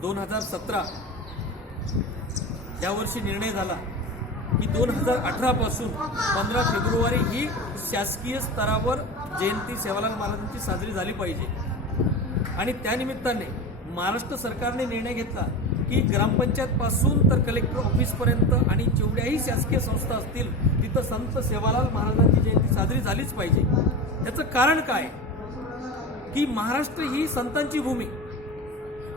दोन हजार सतरा यावर्षी निर्णय झाला की दोन हजार अठरा पासून पंधरा फेब्रुवारी ही शासकीय स्तरावर जयंती सेवालाल महाराजांची साजरी झाली पाहिजे. आणि त्यानिमित्ताने महाराष्ट्र सरकारने निर्णय घेतला की ग्रामपंचायतपासून तर कलेक्टर ऑफिसपर्यंत आणि जेवढ्याही शासकीय संस्था असतील तिथं संत सेवालाल महाराजांची जयंती साजरी झालीच पाहिजे. त्याचं कारण काय? की महाराष्ट्र ही संतांची भूमी.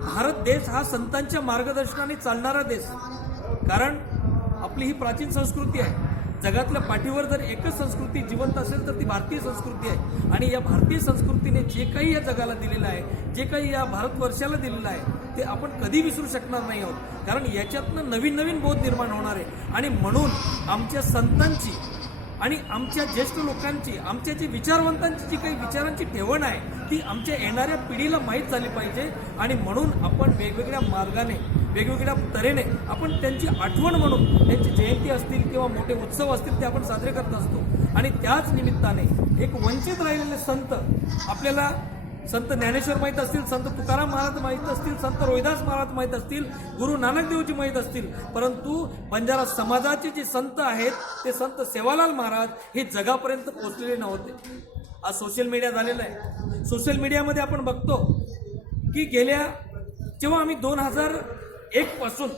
भारत देश हा संतांच्या मार्गदर्शनाने चालणारा देश. कारण आपली ही प्राचीन संस्कृती आहे. जगातल्या पाठीवर जर एकच संस्कृती जिवंत असेल तर ती भारतीय संस्कृती आहे. आणि या भारतीय संस्कृतीने जे काही या जगाला दिलेलं आहे जे काही या भारतवर्षाला दिलेलं आहे ते आपण कधी विसरू शकणार नाही आहोत. कारण याच्यातनं नवीन नवीन बोध निर्माण होणार आहे. आणि म्हणून आमच्या संतांची आणि आमच्या ज्येष्ठ लोकांची आमच्या जी विचारवंतांची जी काही विचारांची ठेवण आहे ती आमच्या येणाऱ्या पिढीला माहीत झाली पाहिजे. आणि म्हणून आपण वेगवेगळ्या मार्गाने वेगवेगळ्या तऱ्हेने आपण त्यांची आठवण म्हणून त्यांची जयंती असतील किंवा मोठे उत्सव असतील ते आपण साजरे करत असतो. आणि त्याच निमित्ताने एक वंचित राहिलेले संत आपल्याला संत ज्ञानेश्वर माहीत असतील संत तुकाराम महाराज माहीत असतील संत रोहिदास महाराज माहीत असतील गुरु नानक देवजी माहीत असतील परंतु बंजारा समाजाचे जे संत आहेत ते संत सेवालाल महाराज हे जगापर्यंत पोहोचलेले नव्हते. आज सोशल मीडिया झालेलं आहे. सोशल मीडियामध्ये आपण बघतो की गेल्या जेव्हा आम्ही दोन हजार एक पासून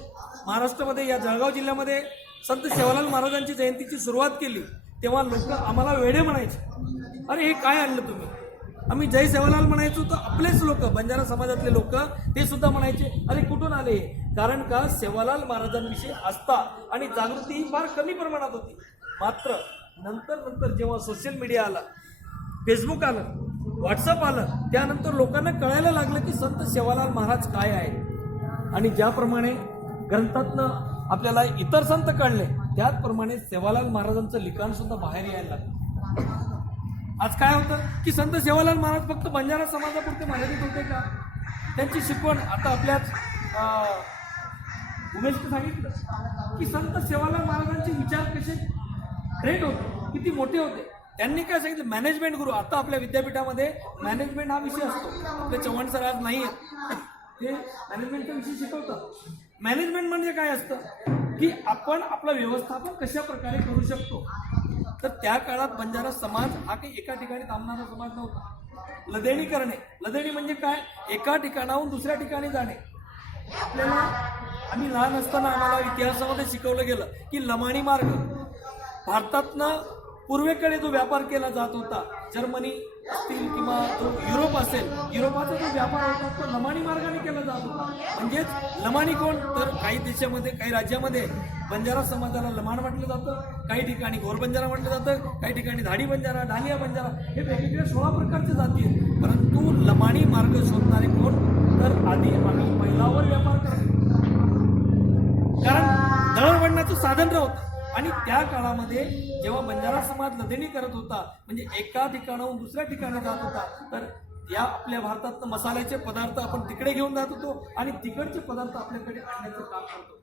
महाराष्ट्रामध्ये या जळगाव जिल्ह्यामध्ये संत सेवालाल महाराजांची जयंतीची सुरुवात केली तेव्हा लोक आम्हाला वेडे म्हणायचे. अरे हे काय आणलं तुम्ही? आम्ही जय सेवालाल म्हणायचो तर आपलेच लोक बंजारा समाजातले लोक ते सुद्धा म्हणायचे अरे कुठून आले? कारण का सेवालाल महाराजांविषयी आस्था आणि जागृती ही फार कमी प्रमाणात होती. मात्र नंतर नंतर जेव्हा सोशल मीडिया आला फेसबुक आलं व्हॉट्सअप आलं त्यानंतर लोकांना कळायला लागलं की संत सेवालाल महाराज काय आहे आणि ज्याप्रमाणे ग्रंथातनं आपल्याला इतर संत कळले त्याचप्रमाणे सेवालाल महाराजांचं लिखाण सुद्धा बाहेर यायला लागलं. आज काय होतं की संत सेवालाल महाराज फक्त बंजारा समाजापुरते मर्यादित होते का? त्यांची शिकवण आता आपल्याच उमेशने सांगितलं की संत सेवालाल महाराजांचे विचार कसे ग्रेट होते किती मोठे होते? त्यांनी काय सांगितलं? मॅनेजमेंट गुरु आता आपल्या विद्यापीठामध्ये मॅनेजमेंट हा विषय असतो. आपले चव्हाण सर आज नाही आहेत ते मॅनेजमेंटचा विषय शिकवतात. मॅनेजमेंट म्हणजे काय असतं? की आपण आपलं व्यवस्थापन कशा प्रकारे करू शकतो? तर त्या काळात बंजारा समाज हा काही एका ठिकाणी थांबणारा समाज नव्हता. लदेणी करणे. लदेणी म्हणजे काय? एका ठिकाणाहून दुसऱ्या ठिकाणी जाणे. आपल्याला आम्ही लहान असताना आम्हाला इतिहासामध्ये शिकवलं गेलं की लमाणी मार्ग. भारतातनं पूर्वेकडे जो व्यापार केला जात होता जर्मनी असतील किंवा जो युरोप असेल युरोपाचा जो व्यापार होता तो लमाणी मार्गाने केला जात होता. म्हणजेच लमाणी कोण? तर काही देशामध्ये काही राज्यामध्ये बंजारा समाजाला लमाण म्हटलं जातं काही ठिकाणी घोर बंजारा म्हटलं जातं काही ठिकाणी धाडी बंजारा ढालिया बंजारा हे वेगवेगळ्या सोळा प्रकारचे जाती आहेत. परंतु लमाणी मार्ग शोधणारे कोण? तर आधी आम्ही महिलावर व्यापार करतो कारण दळणवळणाचं साधन नव्हतं आणि त्या काळामध्ये जेव्हा बंजारा समाज लदेणी करत होता म्हणजे एका ठिकाणाहून दुसऱ्या ठिकाणी जात होता तर या आपल्या भारतात मसाल्याचे पदार्थ आपण तिकडे घेऊन जात होतो आणि तिकडचे पदार्थ आपल्याकडे आणण्याचं काम करतो.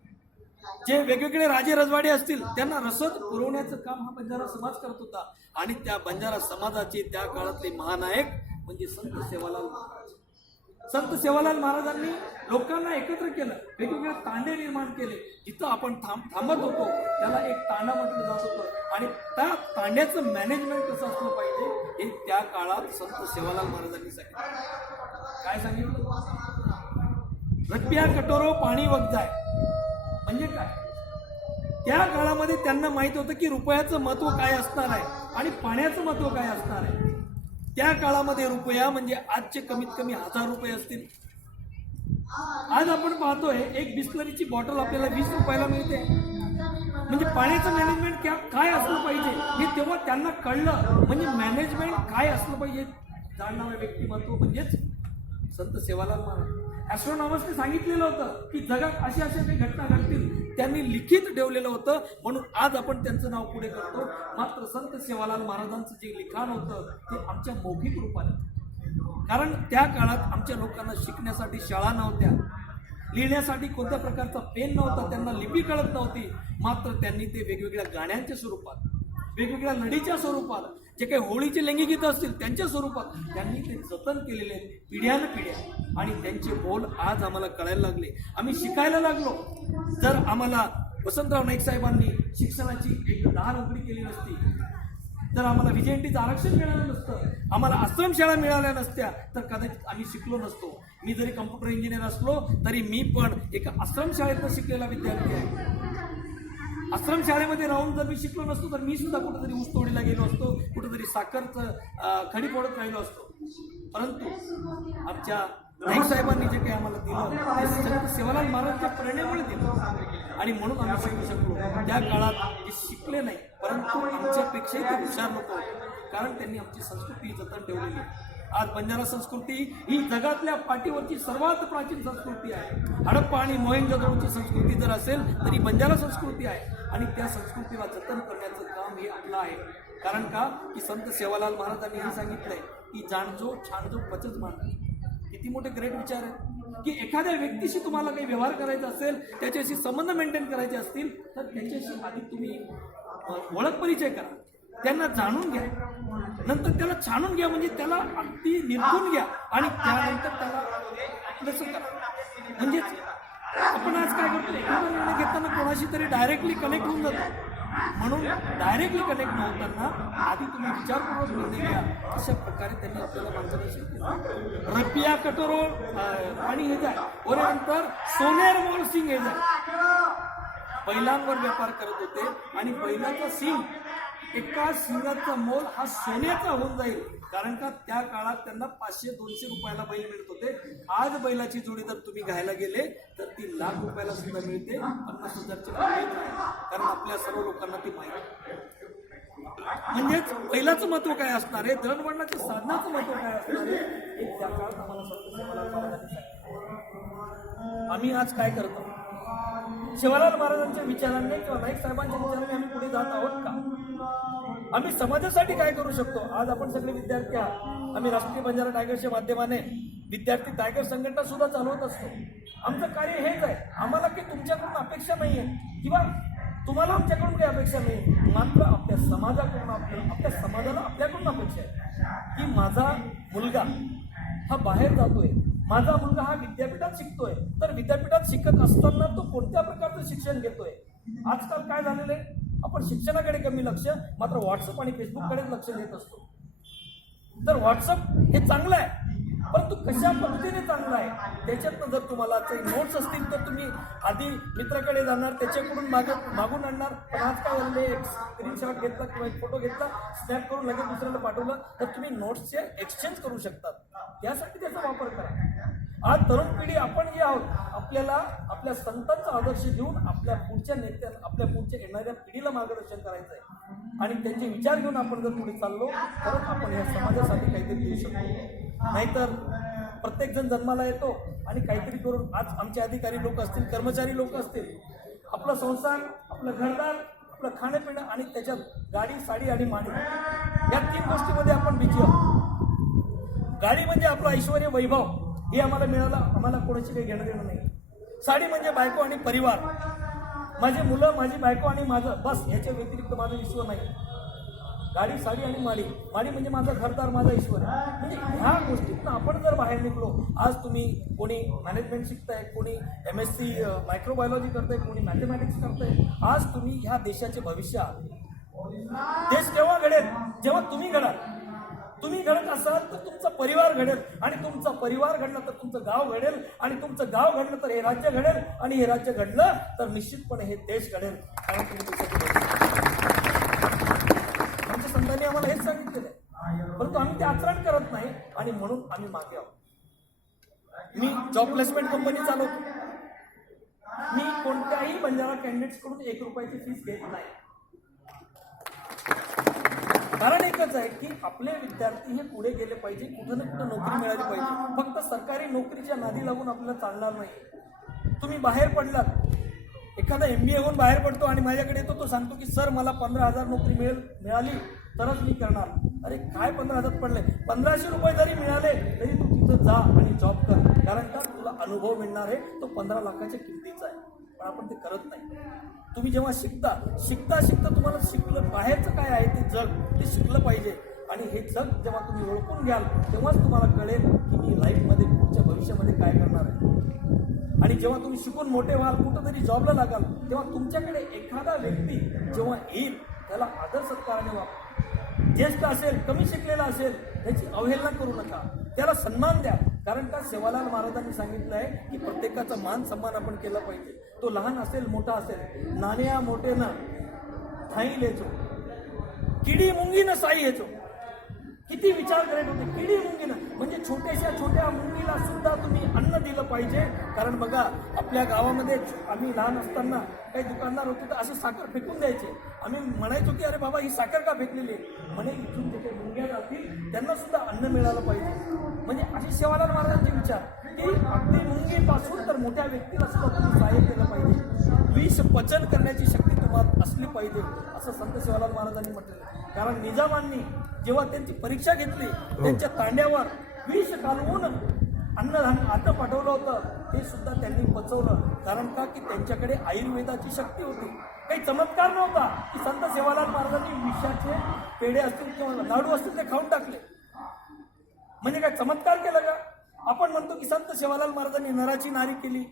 जे वेगवेगळे राजे रजवाडे असतील त्यांना रसद पुरवण्याचं काम हा बंजारा समाज करत होता. आणि त्या बंजारा समाजाचे त्या काळातले महानायक म्हणजे संत सेवालाल महाराज. संत सेवालाल महाराजांनी लोकांना एकत्र केलं. वेगवेगळे तांडे निर्माण केले. जिथं आपण थांब थांबत होतो त्याला एक तांडा म्हटलं जात होतं. आणि त्या तांड्याचं मॅनेजमेंट कसं असलं पाहिजे हे त्या काळात संत सेवालाल महाराजांनी सांगितलं. काय सांगितलं? रटप्या कटोरो पाणी वग जाय. म्हणजे काय? त्या काळामध्ये त्यांना माहीत होतं की रुपयाचं महत्त्व काय असणार आहे आणि पाण्याचं महत्त्व काय असणार आहे. त्या काळामध्ये रुपया म्हणजे आजचे कमीत कमी हजार रुपये असतील. आज आपण पाहतोय एक बिस्लरीची बॉटल आपल्याला वीस रुपयाला मिळते. म्हणजे पाण्याचं मॅनेजमेंट क्या काय असलं पाहिजे हे तेव्हा त्यांना कळलं. म्हणजे मॅनेजमेंट काय असलं पाहिजे जाणणारं व्यक्तिमत्व म्हणजेच संत सेवालाल महाराज. ॲस्ट्रॉनॉमर्सने सांगितलेलं होतं की जगात अशा अशा काही घटना घडतील. त्यांनी लिखित ठेवलेलं होतं. म्हणून आज आपण त्यांचं नाव पुढे करतो. मात्र संत सेवालाल महाराजांचं जे लिखाण होतं ते आमच्या मौखिक रूपाने कारण त्या काळात आमच्या लोकांना शिकण्यासाठी शाळा नव्हत्या. लिहिण्यासाठी कोणत्या प्रकारचा पेन नव्हता त्यांना लिपी कळत नव्हती. मात्र त्यांनी ते वेगवेगळ्या गाण्यांच्या स्वरूपात वेगवेगळ्या लढीच्या स्वरूपात जे काही होळीचे लैंगिक असतील त्यांच्या स्वरूपात त्यांनी ते जतन केलेले आहेत पिढ्यान पिढ्या. आणि त्यांचे बोल आज आम्हाला कळायला लागले. आम्ही शिकायला लागलो. जर आम्हाला वसंतराव नाईक साहेबांनी शिक्षणाची एक दार उघडी केली नसती तर आम्हाला विजयंतीचं आरक्षण मिळालं नसतं आम्हाला आश्रमशाळा मिळाल्या नसत्या तर कदाचित आम्ही शिकलो नसतो. मी जरी कम्प्युटर इंजिनियर असलो तरी मी पण एका आश्रमशाळेतनं शिकलेला विद्यार्थी आहे. आश्रम शाळेमध्ये राहून जर मी शिकलो नसतो तर मी सुद्धा कुठेतरी ऊसतोडीला गेलो असतो कुठेतरी साखरचं खडी फोडत राहिलो असतो. परंतु आमच्या साहेबांनी जे काही आम्हाला दिलं ते सेवालाल महाराजच्या प्रेरणेमुळे दिलं. आणि म्हणून आम्ही शिकू शकलो त्या काळात जे शिकले नाही परंतु आमच्यापेक्षाही ते हुशार लोक कारण त्यांनी आमची संस्कृती जतन ठेवलेली आहे. आज बंजारा संस्कृती ही जगातल्या पाठीवरची सर्वात प्राचीन संस्कृती आहे. हडप्पा आणि मोहेंजोदडोची संस्कृती जर असेल तरी बंजारा संस्कृती आहे. आणि त्या संस्कृतीला जतन करण्याचं काम हे आपलं आहे. कारण का? की संत सेवालाल महाराजांनी हे सांगितलंय की जाणजो छानजो पचच मान किती मोठे ग्रेट विचार आहे की एखाद्या व्यक्तीशी तुम्हाला काही व्यवहार करायचा असेल त्याच्याशी संबंध मेंटेन करायचे असतील तर त्याच्याशी आधी तुम्ही ओळख परिचय करा. त्यांना जाणून घ्या. नंतर त्याला जाणून घ्या म्हणजे त्याला अगदी निरखून घ्या. आणि त्यानंतर त्याला आपलंसं करा. म्हणजेच आपण आज काय करतो एखादा निर्णय घेताना कोणाशी तरी डायरेक्टली कनेक्ट होऊन जातो. म्हणून डायरेक्टली कनेक्ट न होताना आधी तुम्ही विचारपूर्वक निर्णय घ्या. अशा प्रकारे त्यांनी आपल्याला मार्गदर्शन केलं. रपिया कटोरो आणि हे जाय नंतर सोनेर मोल सिंग हे जाय बैलांवर व्यापार करत होते आणि बैलाचा सिंग एका सिंगाचा मोल हा सोन्याचा होऊन जाईल. कारण का त्या काळात त्यांना पाचशे दोनशे रुपयाला बैल मिळत होते. आज बैलाची जोडी जर तुम्ही घ्यायला गेले तर ती लाख रुपयाला सुद्धा मिळते पन्नास हजारची कारण आपल्या सर्व लोकांना ती माहिती म्हणजेच बैलाचं महत्त्व काय असणार आहे? दळणवळणाच्या साधनाचं महत्त्व काय असणार आहे? त्या काळात आम्हाला आम्ही आज काय करतो? शिवालाल महाराजांच्या विचारांनी किंवा नाईक साहेबांच्या विचारांनी आम्ही आम्ही समाजासाठी काय करू शकतो? आज आपण सगळे विद्यार्थी आहात. आम्ही राष्ट्रीय बंजारा टायगरच्या माध्यमाने विद्यार्थी टायगर संघटना सुद्धा चालवत असतो. आमचं कार्य हेच आहे. आम्हाला की तुमच्याकडून अपेक्षा नाही आहे किंवा तुम्हाला आमच्याकडून काही अपेक्षा नाही मात्र आपल्या समाजाकडून आपल्या आपल्या समाजाला आपल्याकडून अपेक्षा आहे. की माझा मुलगा हा बाहेर जातोय. माझा मुलगा हा विद्यापीठात शिकतोय. तर विद्यापीठात शिकत असताना तो कोणत्या प्रकारचं शिक्षण घेतोय? आजकाल काय झालेलं आहे? आपण शिक्षणाकडे कमी लक्ष मात्र व्हॉट्सअप आणि फेसबुककडे लक्ष देत असतो. तर व्हॉट्सअप हे चांगलं आहे परंतु कशा पद्धतीने चांगलं आहे? त्याच्यातनं जर तुम्हाला काही नोट्स असतील तर तुम्ही आधी मित्राकडे जाणार त्याच्याकडून माग मागून आणणार. पण आज काय झालं एक स्क्रीनशॉट घेतला किंवा एक फोटो घेतला स्नॅप करून लगेच दुसऱ्याला पाठवलं तर तुम्ही नोट्सचे एक्सचेंज करू शकतात त्यासाठी त्याचा वापर करा. आज तरुण पिढी आपण जे आहोत आपल्याला आपल्या संतांचा आदर्श घेऊन आपल्या पुढच्या नेत्या आपल्या पुढच्या येणाऱ्या पिढीला मार्गदर्शन करायचं आहे आणि त्यांचे विचार घेऊन आपण जर पुढे चाललो तरच आपण या समाजासाठी काहीतरी देऊ शकतो. नाहीतर प्रत्येक जण जन्माला येतो आणि काहीतरी करून आज आमचे अधिकारी लोक असतील कर्मचारी लोक असतील आपला संसार आपलं घरदार आपलं खाणंपिणं आणि त्याच्यात गाडी साडी आणि माणी या तीन गोष्टीमध्ये आपण बिजी आहोत. गाडी म्हणजे आपलं ऐश्वर वैभव. हे आम्हाला मिळालं आम्हाला कोणाची काही घेणं देणं नाही. साडी म्हणजे बायको आणि परिवार. माझी मुलं माझी बायको आणि माझं बस याच्या व्यतिरिक्त माझं विश्व नाही. गाडी साडी आणि माडी. माडी म्हणजे माझा घरदार माझा ईश्वर. म्हणजे ह्या गोष्टीतनं आपण जर बाहेर निघलो आज तुम्ही कोणी मॅनेजमेंट शिकताय कोणी एम एस सी मायक्रोबायोलॉजी करताय कोणी मॅथमॅटिक्स करताय आज तुम्ही ह्या देशाचे भविष्य आहात. देश केव्हा घडेल? जेव्हा तुम्ही घडाल. तुम्ही घडत असाल तर तुमचा परिवार घडेल आणि तुमचा परिवार घडला तर तुमचं गाव घडेल आणि तुमचं गाव घडलं तर हे राज्य घडेल आणि हे राज्य घडलं तर निश्चितपणे हे देश घडेल. कारण आमच्या संतांनी आम्हाला हेच सांगितलेलं आहे. परंतु आम्ही ते आचरण करत नाही आणि म्हणून आम्ही मागे आहोत. मी जॉब प्लेसमेंट कंपनी चालवतो. मी कोणत्याही बंजारा कॅन्डिडेट्सकडून एक रुपयाची फीस घेत नाही. कारण एकच आहे की आपले विद्यार्थी हे पुढे गेले पाहिजे कुठं ना कुठं नोकरी मिळाली पाहिजे. फक्त सरकारी नोकरीच्या नादी लागून आपल्याला चालणार नाही. तुम्ही बाहेर पडलात. एखादा एम बी ए होऊन बाहेर पडतो आणि माझ्याकडे येतो तो सांगतो की सर मला पंधरा हजार नोकरी मिळेल मिळाली तरच मी करणार. अरे काय पंधरा हजार पडले? पंधराशे रुपये जरी मिळाले तरी तू तिथं जा आणि जॉब कर. कारण का? तुला अनुभव मिळणार आहे तो पंधरा लाखाच्या किमतीचा आहे. पण आपण ते करत नाही. तुम्ही जेव्हा शिकता शिकता शिकता तुम्हाला शिकलं बाहेरचं काय आहे ते जग ते शिकलं पाहिजे. आणि हे जग जेव्हा तुम्ही ओळखून घ्याल तेव्हाच तुम्हाला कळेल की मी लाईफमध्ये पुढच्या भविष्यामध्ये काय करणार आहे. आणि जेव्हा तुम्ही शिकून मोठे व्हाल कुठंतरी जॉबला लागाल तेव्हा तुमच्याकडे एखादा व्यक्ती जेव्हा येईल त्याला आदर सत्काराने वापर ज्येष्ठ असेल कमी शिकलेला असेल त्याची अवहेलना करू नका. त्याला सन्मान द्या. कारण का सेवालाल महाराजांनी सांगितलं आहे की प्रत्येकाचा मान सन्मान आपण केला पाहिजे. तो लहान असेल मोठा असेल नाण्या मोठे ना थाई लेचो. किडी मुंगी ना साई येचो किती विचार करत होते किडी मुंगीनं म्हणजे छोट्याशा छोट्या मुंगीला सुद्धा तुम्ही अन्न दिलं पाहिजे. कारण बघा आपल्या गावामध्ये आम्ही लहान असताना काही दुकानदार होते तर असे साखर फेकून द्यायचे. आम्ही म्हणायचो की अरे बाबा ही साखर का फेकलेली म्हणे इथून तिथे जातील त्यांना सुद्धा अन्न मिळालं पाहिजे. म्हणजे अशी सेवालाल महाराजांचे विचार की अगदी मुंगीपासून तर मोठ्या व्यक्तीला सुद्धा तुम्ही सहाय्य केलं पाहिजे. विष पचन करण्याची शक्ती तुम्हाला असली पाहिजे असं संत सेवालाल महाराजांनी म्हटलेलं. कारण निजामांनी जेव्हा त्यांची परीक्षा घेतली त्यांच्या तांड्यावर विष घालवून अन्नधान्य आता पाठवलं होतं ते सुद्धा त्यांनी पचवलं. कारण का? की त्यांच्याकडे आयुर्वेदाची शक्ती होती. काही चमत्कार नव्हता की सेवालाल महाराजांनी विषाचे पेढे असतील किंवा लाडू असतील ते खाऊन टाकले. म्हणजे काय चमत्कार केला का? आपण म्हणतो की संत सेवालाल महाराजांनी नराची नारी केली.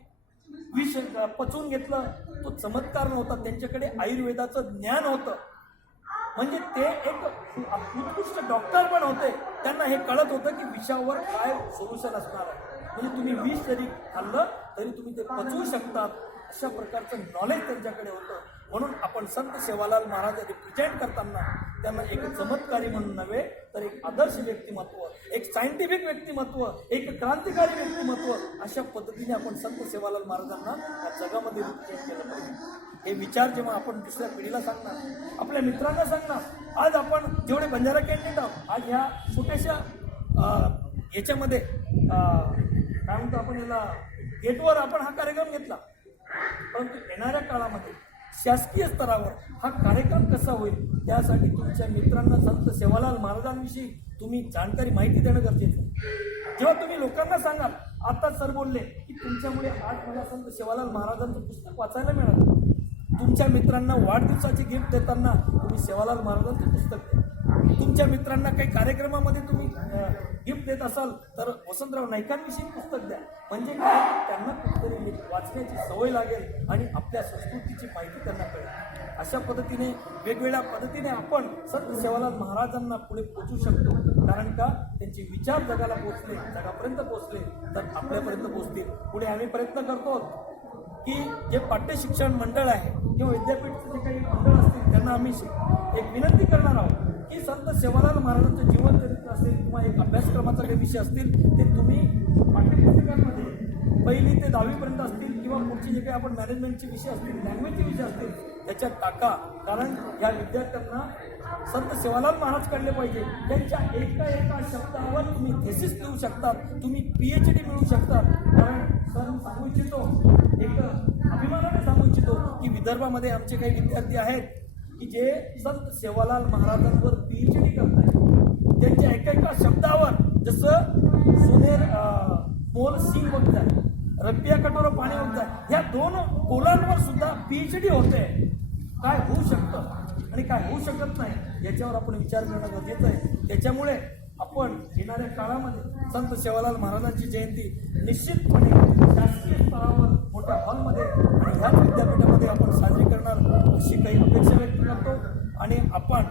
विष पचवून घेतलं. तो चमत्कार नव्हता. त्यांच्याकडे आयुर्वेदाचं ज्ञान होतं. म्हणजे ते एक उत्कृष्ट डॉक्टर पण होते. त्यांना हे कळत होतं की विषावर काय सोल्युशन असणार आहे. म्हणजे तुम्ही विष जरी खाल्लं तरी तुम्ही ते पचवू शकतात. अशा प्रकारचं नॉलेज त्यांच्याकडे होतं. म्हणून आपण संत सेवालाल महाराज रिप्रेझेंट करताना त्यांना एक चमत्कारी म्हणून नव्हे तर एक आदर्श व्यक्तिमत्व एक सायंटिफिक व्यक्तिमत्व एक क्रांतिकारी व्यक्तिमत्व अशा पद्धतीने आपण संत सेवालाल महाराजांना या जगामध्ये रिप्रेझेंट केलं पाहिजे. हे विचार जेव्हा आपण दुसऱ्या पिढीला सांगणार आपल्या मित्रांना सांगणार आज आपण जेवढे बंजारा कॅन्डिडेट आहोत आज ह्या छोट्याशा याच्यामध्ये काय म्हणतो आपण याला गेटवर आपण हा कार्यक्रम घेतला. परंतु येणाऱ्या काळामध्ये शासकीय स्तरावर हा कार्यक्रम कसा होईल त्यासाठी तुमच्या मित्रांना संत सेवालाल महाराजांविषयी तुम्ही जाणकारी माहिती देणं गरजेचं आहे. जेव्हा तुम्ही लोकांना सांगाल आता सर बोलले की तुमच्यामुळे आज मला संत सेवालाल महाराजांचं पुस्तक वाचायला मिळालं. तुमच्या मित्रांना वाढदिवसाची गिफ्ट देताना तुम्ही सेवालाल महाराजांचं पुस्तक द्या. तुमच्या मित्रांना काही कार्यक्रमामध्ये तुम्ही देत असाल तर वसंतराव नाईकांविषयी पुस्तक द्या. म्हणजे काय? त्यांना कुठेतरी वाचण्याची सवय लागेल आणि आपल्या संस्कृतीची माहिती त्यांना कळेल. अशा पद्धतीने वेगवेगळ्या पद्धतीने आपण संत सेवालाल महाराजांना पुढे पोचू शकतो. कारण का? त्यांचे विचार जगाला पोचले जगापर्यंत पोचले तर आपल्यापर्यंत पोचतील. पुढे आम्ही प्रयत्न करतो की जे पाठ्यशिक्षण मंडळ आहे किंवा विद्यापीठचे जे काही मंडळ असतील त्यांना आम्ही एक विनंती करणार आहोत की संत सेवालाल महाराजांचं जीवन असेल किंवा एक अभ्यासक्रमाचा काही विषय असतील ते तुम्ही पाठ्यपुस्तकांमध्ये पहिली ते दहावीपर्यंत असतील किंवा पुढचे जे काही आपण मॅनेजमेंटचे विषय असतील लँग्वेजचे विषय असतील त्याच्यात टाका. कारण या विद्यार्थ्यांना संत सेवालाल महाराज काढले पाहिजे. त्यांच्या एका एका शब्दावर तुम्ही थेसिस लिहू शकतात तुम्ही पी एच डी मिळवू शकतात. कारण सर सांगू इच्छितो एक अभिमानाने सांगू इच्छितो की विदर्भामध्ये आमचे काही विद्यार्थी आहेत की जे संत सेवालाल महाराजांवर पी एच डी करतायत. त्यांच्या एका एका शब्दावर जसं सुधीर अं, मोल सिंग बघताय रब्बिया कटोरा पाणी बघताय या दोन पोलांवर सुद्धा पीएचडी होते. काय होऊ शकतं? आणि काय होऊ शकत नाही याच्यावर आपण विचार करणं गरजेचं आहे. त्याच्यामुळे आपण येणाऱ्या काळामध्ये संत सेवालाल महाराजांची जयंती निश्चितपणे शासकीय स्तरावर मोठ्या हॉलमध्ये आणि ह्याच विद्यापीठामध्ये आपण साजरी करणार अशी काही अपेक्षा व्यक्त करतो. आणि आपण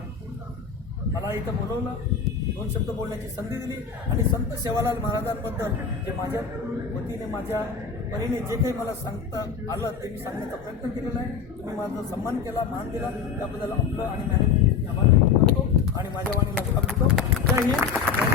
मला इथं बोलवलं. शब्द बोलण्याची संधी दिली आणि संत सेवालाल महाराजांबद्दल जे माझ्या वतीने माझ्या परीने जे काही मला सांगता आलं ते मी सांगण्याचा प्रयत्न केलेला आहे. तुम्ही माझा सन्मान केला मान दिला. त्याबद्दल आपलं आणि मॅनेजमेंट आभार व्यक्त करतो आणि माझ्या वाणीला विराम देतो. जय हिंद.